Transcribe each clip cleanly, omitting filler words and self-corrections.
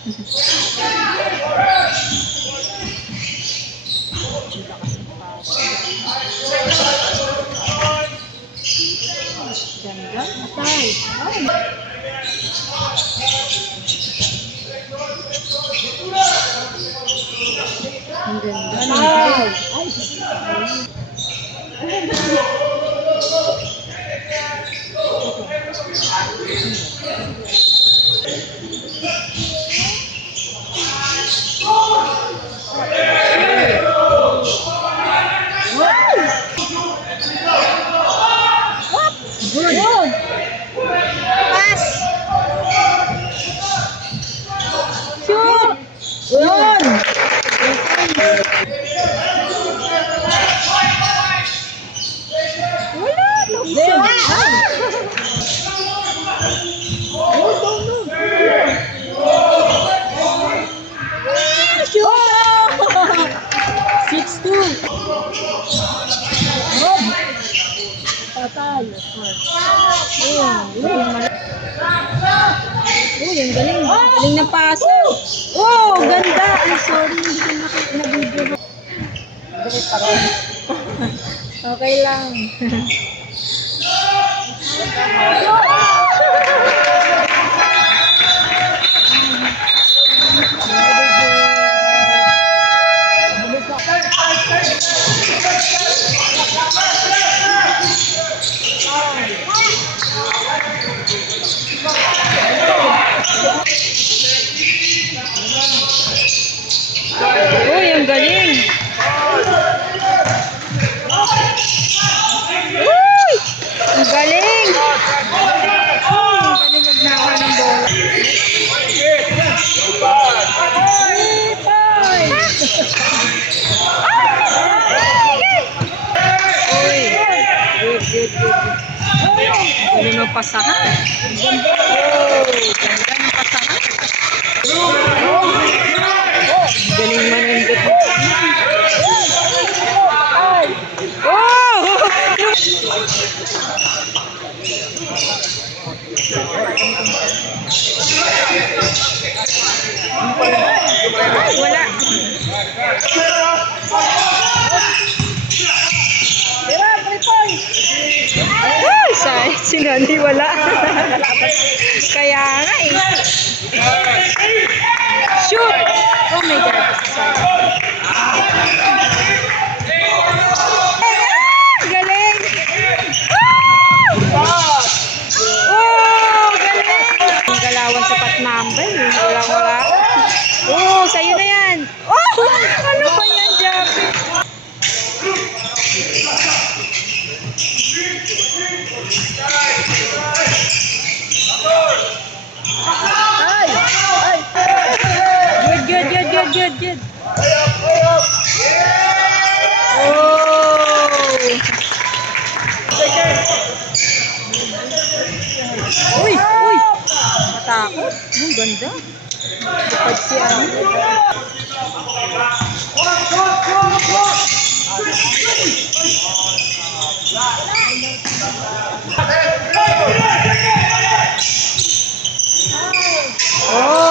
Ganda. Atay. Ay. Ang ganda. Ay. Good. Good. Pass. Shoot. Yun. Wala. Shoot. 6-2. Patay. Yung galing. Galing ng paso. Oh, ganda. Ay, sorry. Hindi ko nakita na video. Galit pa rin. Okay lang. Uy, ang galing. Uy, ang galing. Ang galing magnakaw ng bola. Uy, good. Galing ng pasahan. Ganda ng pasahan. Galing manindot mo. Oh! Wala. Ay, say, sinani wala. Kaya nga eh. Shoot! Oh my God. Galing! Oh, galing! Ang galawan sa patnambay. Wala. Oh, sa'yo na yan. Oh, ano ba yan, Javi? Good. Oh! Uy! Matakot. Ang ganda. Kapag si ano. Oh!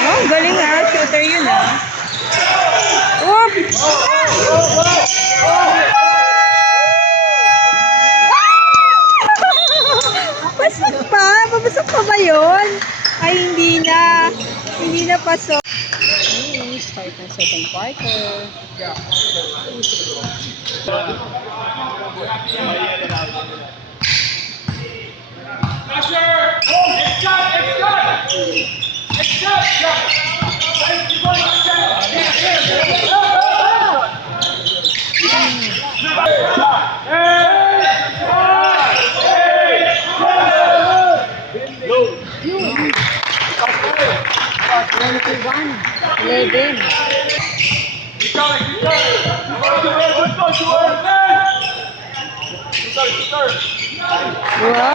Oh, galing ha. Shooter yun ha. Oop! Pasok pa? Papasok pa ba yun? Ay, hindi na. Hindi na pasok. Start ng second quarter. Wow.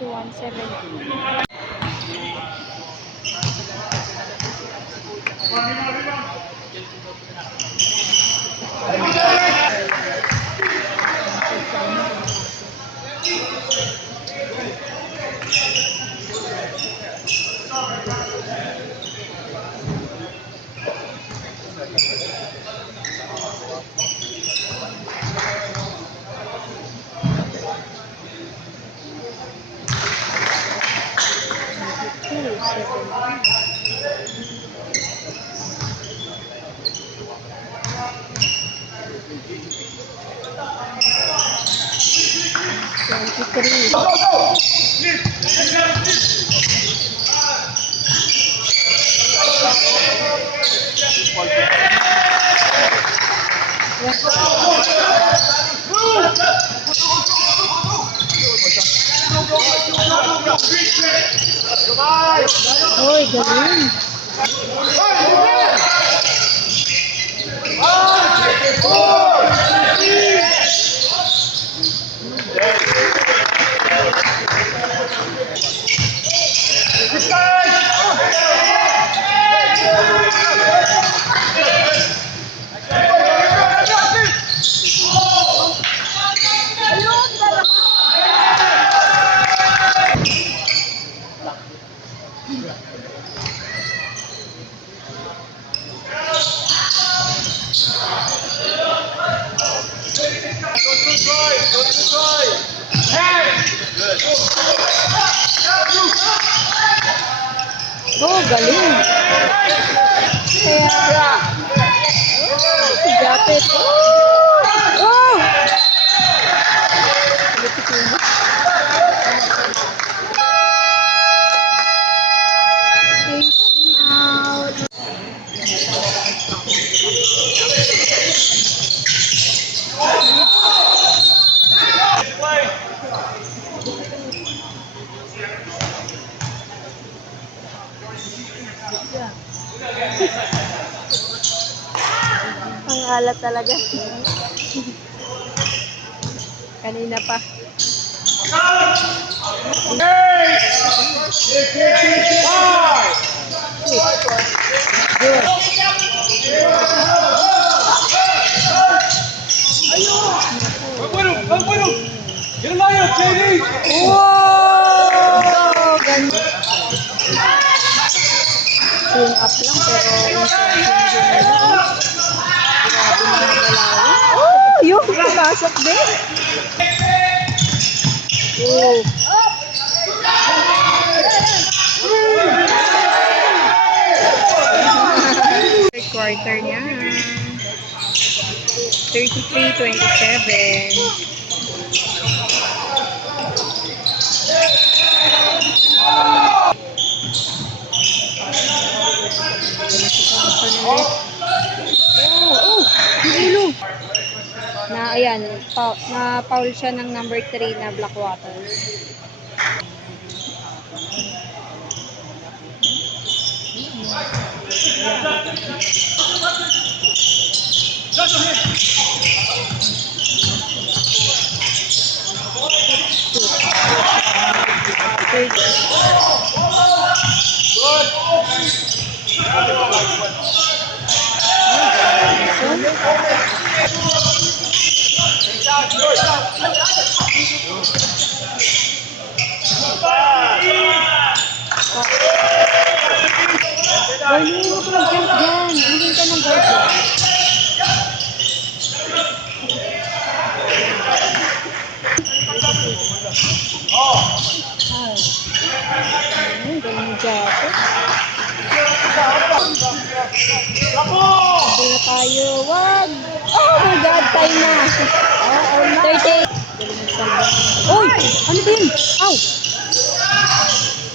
171.70. Uy, galing. Oh, galing. Kaya, si Japet. Oh! Out. Ang alat talaga. Kanina pa. Wow! Ganda. Swing up lang pero yung grabe na nagalawan. Oh! Yung pumasok din. Oh! Third quarter niya. 33-27. Na ayan, na foul siya ng number 3 na Blackwater. Galing, huwag mag-jump dyan. Hindi ka ng guard dyan. Ay, galing dyan. Hindi na tayo. Wag! Oh my God, time na. 30. Uy! Ano din? Ow!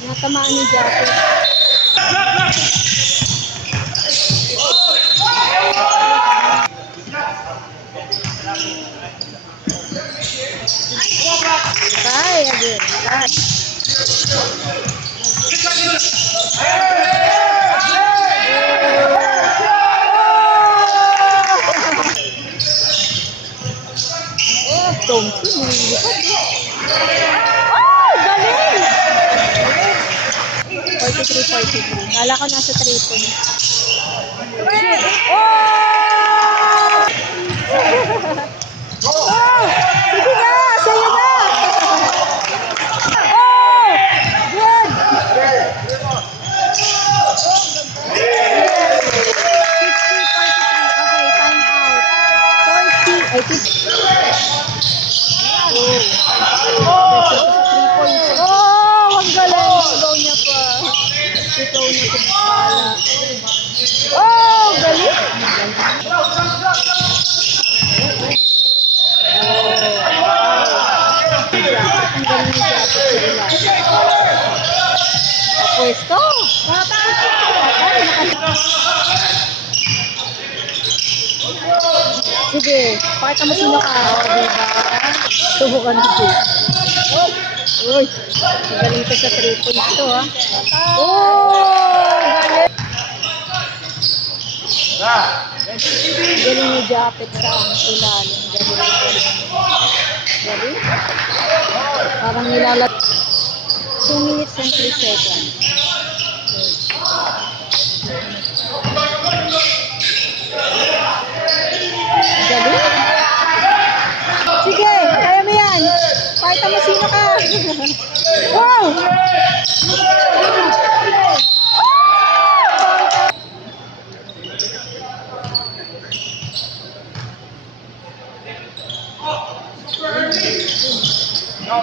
Natamaan ni Japet. Ay, again. Thompson, oh, galing! 343. Kala ko nasa 3 points. Shit! Oh! Oh! Sige na! Sa'yo na! Oh! Good! 50-43. Okay, time out. 40. Ay, 50. Oh! Ang galing! Ikaw niya pa. Ikaw niya pinapala. Oh! Galing! Ang galing ni Jacket. Pwesto. Sige, pakita mo sino ka. Diba? Subukan dito. Uy, magaling ka sa 3 points to, ha? Oh, galing. Galing ni Jacket sa ilalim. Galing. Parang nilalat. 2 minutes and 3 seconds. Galing. Sige, kaya mo yan. Pakita mo sino ka. Wow!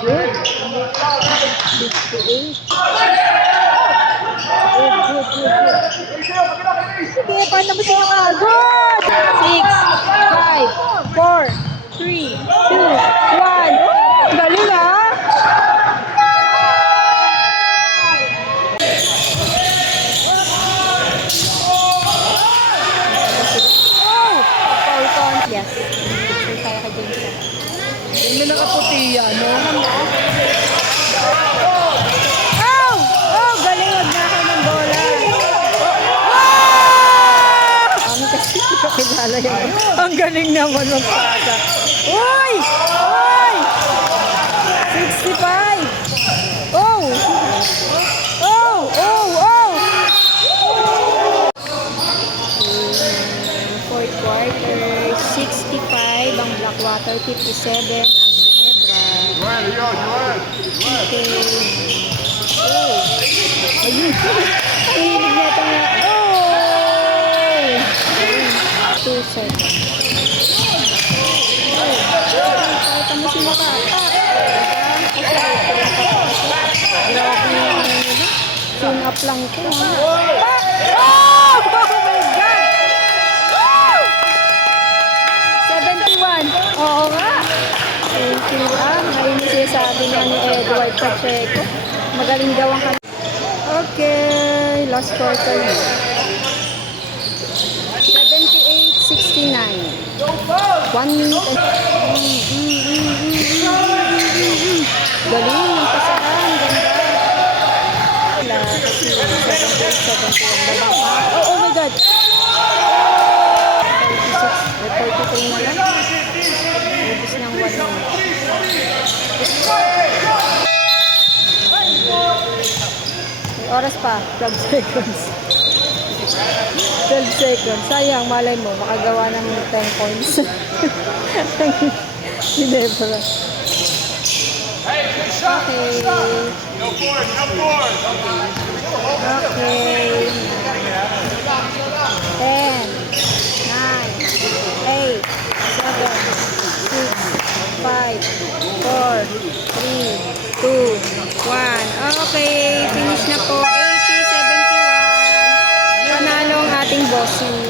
Good. 58. Sige, pakita mo sino ka. Good! 6, 5, 4, 3, 2, 1. Galing, ha? Yes. Picture tayo kay James. Hindi na nakaputi yan, no? Oh! Oh! Galing, wag na ako ng bola. Wow! Ano kasi hindi ko kilala yun. Ang galing naman magpasa. Uy! Uy! 65! Oh! Oh! Oh! Oh! Fourth quarter, 65 ang Blackwater, 57 ang Ginebra. Okay. Oh! Ayun! Ang hilig neto nga. Oh! 2 seconds. Oh! Kahit ang masino ka. Grabe yung ano nila. Tune up lang ito, ha? Oh! Oh my God! Woo! 71. Oo nga. 21. Ayun yung sinasabi niya ni Edward Pacheco. Magaling daw ang kanya. Okay. Last quarter. 78-69. 1 minute and... Galing ang pasahan. Ganda. 78-71. Oh my God. 33 na lang. Ubus ng 1 minute. May oras pa. 12 seconds. 12 seconds. Sayang, malay mo, makagawa ng 10 points. Ginebra. Okay. No board, no board. Okay. 10, 9, 8, 7, 6, 5, 4, 3, 2, 1. Okay, finish na po. 80-71. Panalo ang ating bossing.